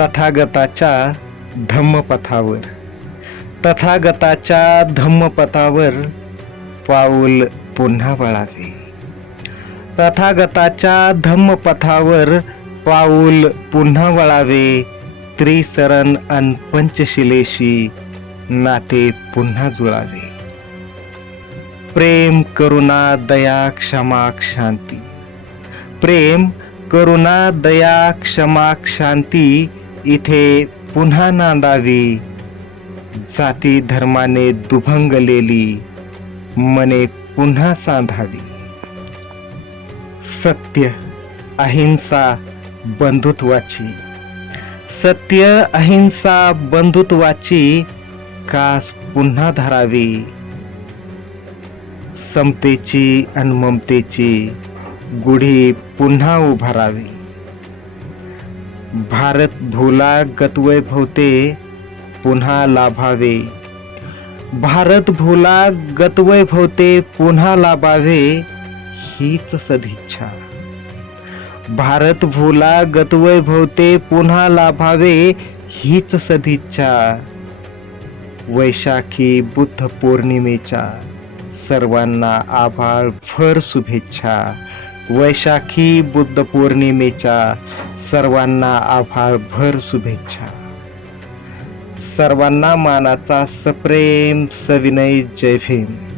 तथागताच्या धम्मपथावर. तथागताच्या धम्मपथावर पाऊल पुन्हा वळावे. तथागताच्या धम्मपथावर पाऊल पुन्हा वळावे. त्रिसरण अन पंचशिलेशी नाते पुन्हा जुळावे. प्रेम करुणा दया क्षमा शांती. प्रेम करुणा दया क्षमा शांती इथे पुन्हा नांदावी. जाती धर्माने दुभंगलेली मने पुन्हा सांधावी. सत्य अहिंसा बंधुत्वाची. सत्य अहिंसा बंधुत्वाची कास पुन्हा धरावी. समतेची आणि ममतेची गुढी पुन्हा उभारावी. भारत भोला गतवैभवते पुन्हा लाभावे। भारत भोला गतवैभवते पुन्हा लाभावे हीच सदिच्छा। भारत भोला गतवैभवते पुन्हा लाभावे हीच सदिच्छा। वैशाखी बुद्ध पौर्णिमेच्या सर्वांना आभाळ भर शुभेच्छा। वैशाखी बुद्ध पौर्णिमेच्या सर्वांना आभाळ भर शुभेच्छा. सर्वांना मानाचा सप्रेम सविनय जय भीम.